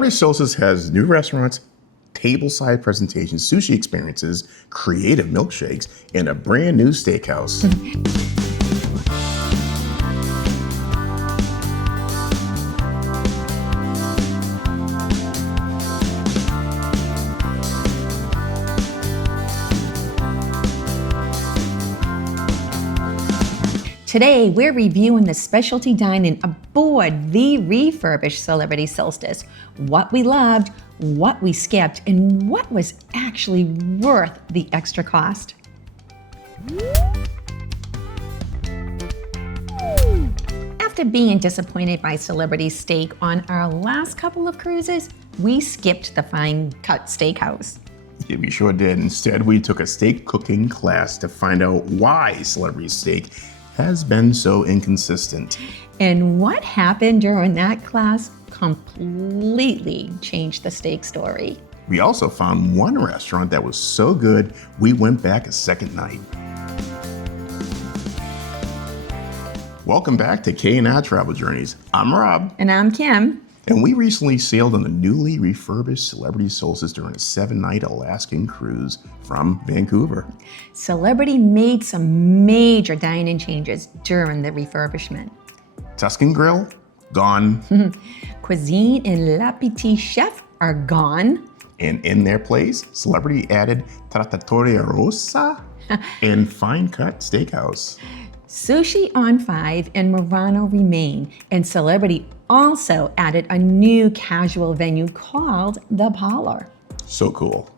Celebrity Solstice has new restaurants, tableside presentations, sushi experiences, creative milkshakes, and a brand new steakhouse. Today, we're reviewing the specialty dining aboard the refurbished Celebrity Solstice. What we loved, what we skipped, and what was actually worth the extra cost. After being disappointed by Celebrity Steak on our last couple of cruises, we skipped the Fine Cut Steakhouse. Yeah, we sure did. Instead, we took a steak cooking class to find out why Celebrity Steak has been so inconsistent. And what happened during that class completely changed the steak story. We also found one restaurant that was so good, we went back a second night. Welcome back to K&I Travel Journeys. I'm Rob. And I'm Kim. And we recently sailed on the newly refurbished Celebrity Solstice during a 7-night Alaskan cruise from Vancouver. Celebrity made some major dining changes during the refurbishment. Tuscan Grill, gone. Cuisine and Le Petit Chef are gone. And in their place, Celebrity added Trattoria Rossa and Fine Cut Steakhouse. Sushi on 5 and Murano remain, and Celebrity also added a new casual venue called the Parlor. So cool.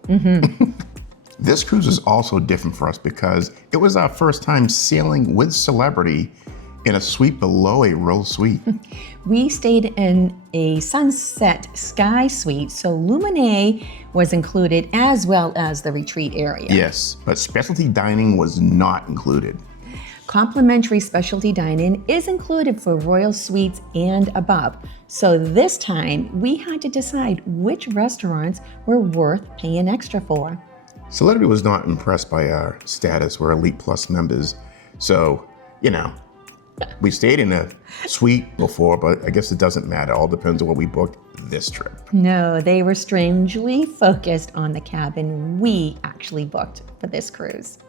This cruise is also different for us because it was our first time sailing with Celebrity in a suite below a royal suite. We stayed in a sunset sky suite, so Luminae was included as well as the retreat area. Yes, but specialty dining was not included. Complimentary specialty dining is included for royal suites and above. So this time, we had to decide which restaurants were worth paying extra for. Celebrity was not impressed by our status. We're Elite Plus members. So, we stayed in a suite before, but I guess it doesn't matter. All depends on what we booked this trip. No, they were strangely focused on the cabin we actually booked for this cruise.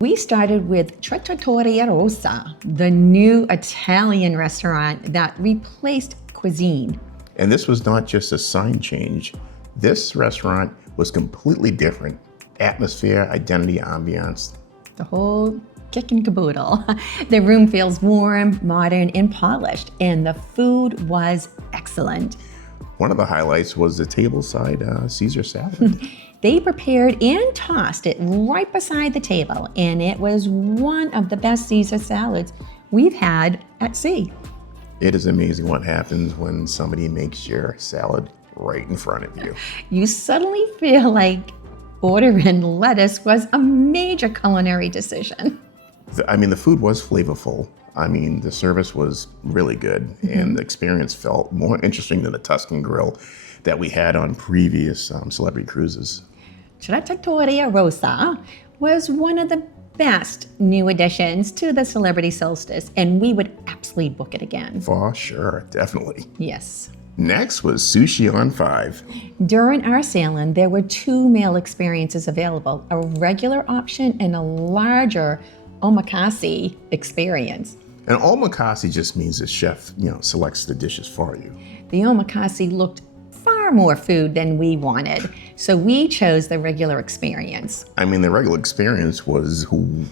We started with Trattoria Rossa, the new Italian restaurant that replaced cuisine. And this was not just a sign change. This restaurant was completely different. Atmosphere, identity, ambiance. The whole kit and caboodle. The room feels warm, modern, and polished, and the food was excellent. One of the highlights was the tableside Caesar salad. They prepared and tossed it right beside the table, and it was one of the best Caesar salads we've had at sea. It is amazing what happens when somebody makes your salad right in front of you. You suddenly feel like ordering lettuce was a major culinary decision. The food was flavorful. The service was really good, and the experience felt more interesting than the Tuscan Grill that we had on previous Celebrity cruises. Trattoria Rossa was one of the best new additions to the Celebrity Solstice, and we would absolutely book it again. For sure, definitely. Yes. Next was Sushi on 5. During our sailing, there were 2 meal experiences available, a regular option and a larger Omakase experience. And Omakase just means the chef, selects the dishes for you. The Omakase looked far more food than we wanted, so we chose the regular experience. The regular experience was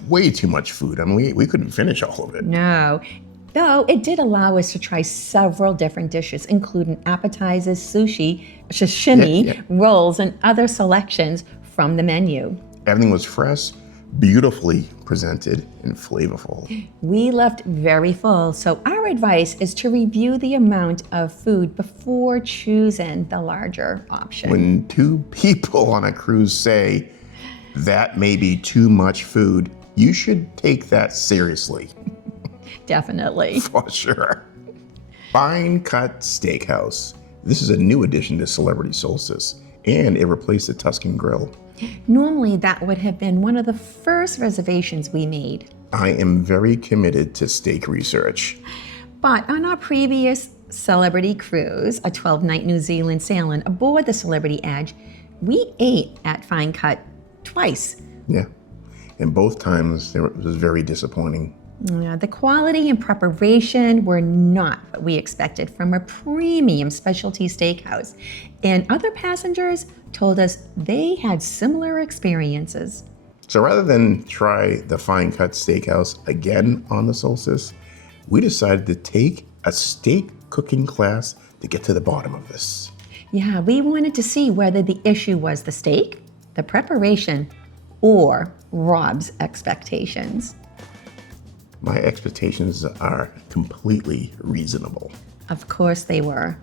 way too much food. We couldn't finish all of it. No, though it did allow us to try several different dishes, including appetizers, sushi, sashimi, rolls, and other selections from the menu. Everything was fresh, beautifully presented, and flavorful. We left very full, so our advice is to review the amount of food before choosing the larger option. When 2 people on a cruise say that may be too much food, you should take that seriously. Definitely. For sure. Fine Cut Steakhouse. This is a new addition to Celebrity Solstice, and it replaced the Tuscan Grill. Normally, that would have been one of the first reservations we made. I am very committed to steak research. But on our previous Celebrity cruise, a 12-night New Zealand sailing aboard the Celebrity Edge, we ate at Fine Cut twice. Yeah. And both times it was very disappointing. Yeah, the quality and preparation were not what we expected from a premium specialty steakhouse. And other passengers told us they had similar experiences. So rather than try the Fine Cut Steakhouse again on the Solstice, we decided to take a steak cooking class to get to the bottom of this. Yeah, we wanted to see whether the issue was the steak, the preparation, or Rob's expectations. My expectations are completely reasonable. Of course they were.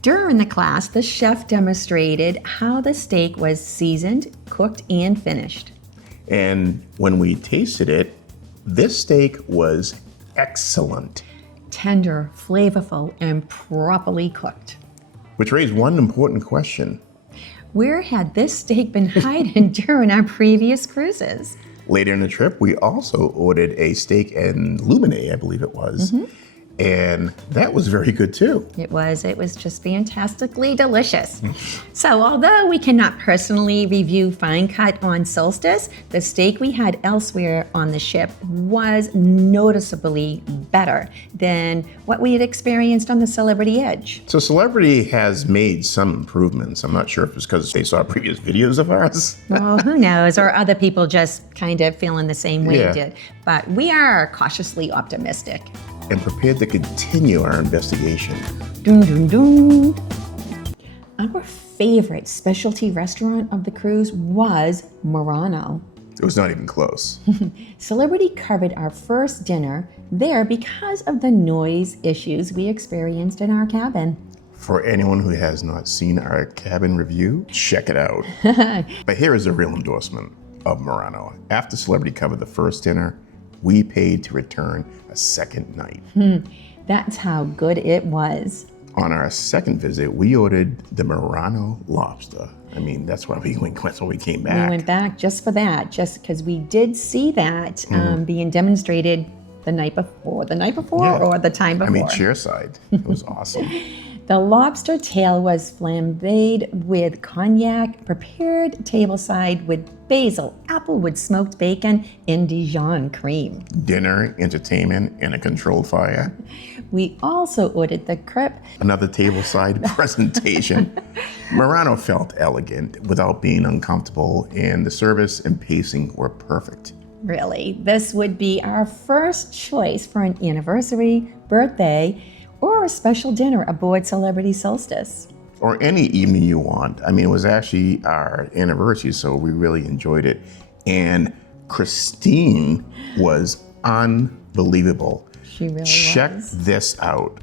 During the class, the chef demonstrated how the steak was seasoned, cooked, and finished. And when we tasted it, this steak was excellent. Tender, flavorful, and properly cooked. Which raised one important question. Where had this steak been hiding during our previous cruises? Later in the trip, we also ordered a steak and lumine, I believe it was. And that was very good too. It was just fantastically delicious. So although we cannot personally review Fine Cut on Solstice, the steak we had elsewhere on the ship was noticeably better than what we had experienced on the Celebrity Edge. So Celebrity has made some improvements. I'm not sure if it's because they saw previous videos of ours. Well, who knows? Or other people just kind of feeling the same way we did. But we are cautiously optimistic. And prepared to continue our investigation. Dun, dun, dun. Our favorite specialty restaurant of the cruise was Murano. It was not even close. Celebrity covered our first dinner there because of the noise issues we experienced in our cabin. For anyone who has not seen our cabin review, check it out. But here is a real endorsement of Murano. After Celebrity covered the first dinner, we paid to return a second night. That's how good it was. On our second visit, we ordered the Murano lobster. I mean, that's why we came back. We went back just for that, just because we did see that being demonstrated the night before, or the time before. I mean, chairside. It was awesome. The lobster tail was flambéed with cognac, prepared tableside with basil, applewood smoked bacon, and Dijon cream. Dinner, entertainment, and a controlled fire. We also ordered the crepe. Another tableside presentation. Murano felt elegant without being uncomfortable, and the service and pacing were perfect. Really, this would be our first choice for an anniversary, birthday, or a special dinner aboard Celebrity Solstice. Or any evening you want. I mean, it was actually our anniversary, so we really enjoyed it. And Christine was unbelievable. She really Check was. this out.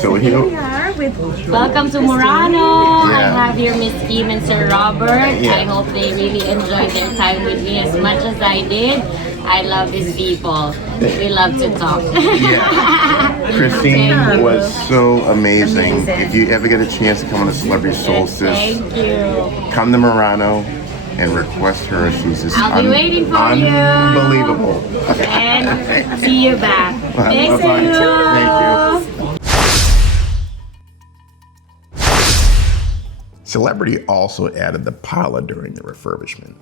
So here, Welcome to Murano. I Yeah. have here Miss Kim and Sir Robert. I hope they really enjoyed their time with me as much as I did. I love these people. We love to talk. Christine was so amazing. If you ever get a chance to come on a Celebrity Solstice, Thank you. come to Murano and request her. She's just I'll be waiting for you. unbelievable. And see you back. Thanks, Bye-bye. you. Thank you. Celebrity also added the Parlor during the refurbishment.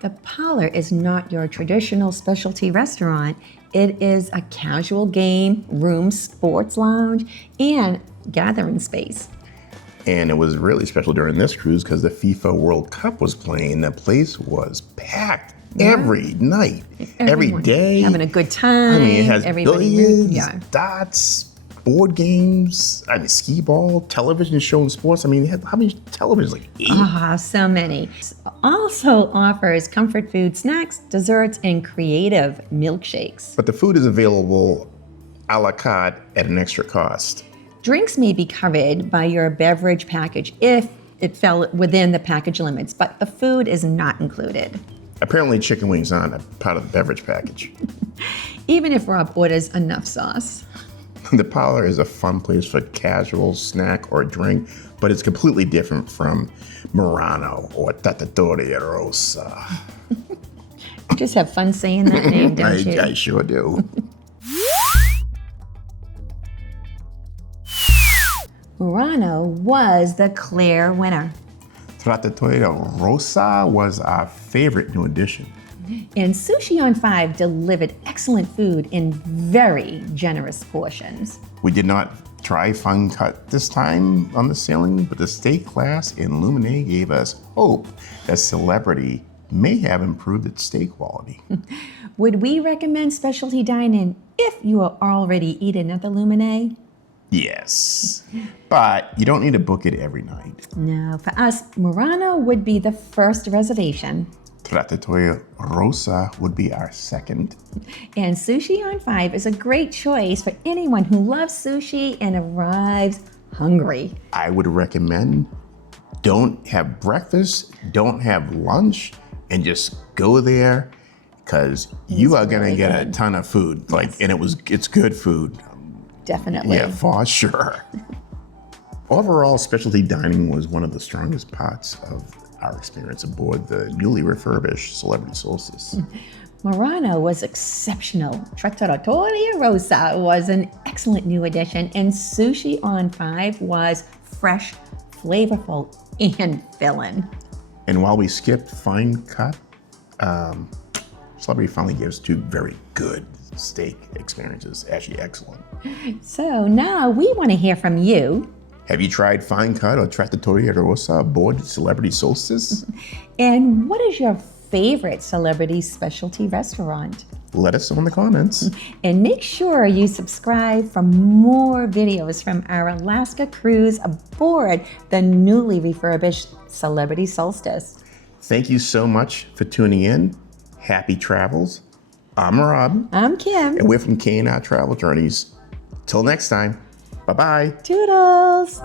The Parlor is not your traditional specialty restaurant. It is a casual game, room, sports lounge, and gathering space. And it was really special during this cruise because the FIFA World Cup was playing. The place was packed every night, every Everyone day. having a good time. I mean, it has everybody billiards, yeah. darts, board games, I mean, skee ball, television showing sports. I mean, they had how many televisions? Like 8? Ah, so many. Also offers comfort food snacks, desserts, and creative milkshakes. But the food is available a la carte at an extra cost. Drinks may be covered by your beverage package if it fell within the package limits, but the food is not included. Apparently, chicken wings aren't a part of the beverage package. Even if Rob orders enough sauce. The Parlor is a fun place for casual snack or drink, but it's completely different from Murano or Trattoria Rossa. You just have fun saying that name, don't you? I sure do. Murano was the clear winner. Trattoria Rossa was our favorite new addition. And Sushi on 5 delivered excellent food in very generous portions. We did not try Fine Cut this time on the sailing, but the steak class in Lumine gave us hope that Celebrity may have improved its steak quality. Would we recommend specialty dining if you are already eating at the Lumine? Yes, but you don't need to book it every night. No, for us, Murano would be the first reservation. Trattoria Rossa would be our second. And Sushi on 5 is a great choice for anyone who loves sushi and arrives hungry. I would recommend don't have breakfast, don't have lunch, and just go there because you are going to get a ton of food. And it's good food. Definitely. Yeah, for sure. Overall, specialty dining was one of the strongest parts of our experience aboard the newly refurbished Celebrity Solstice. Murano was exceptional. Trattoria Rossa was an excellent new addition, and Sushi on 5 was fresh, flavorful, and filling. And while we skipped Fine Cut, Celebrity finally gave us 2 very good steak experiences, actually excellent. So now we want to hear from you. Have you tried Fine Cut or Trattoria Rossa aboard Celebrity Solstice? And what is your favorite celebrity specialty restaurant? Let us know in the comments. And make sure you subscribe for more videos from our Alaska cruise aboard the newly refurbished Celebrity Solstice. Thank you so much for tuning in. Happy travels. I'm Rob. I'm Kim. And we're from K&R Travel Journeys. Till next time, bye-bye. Toodles.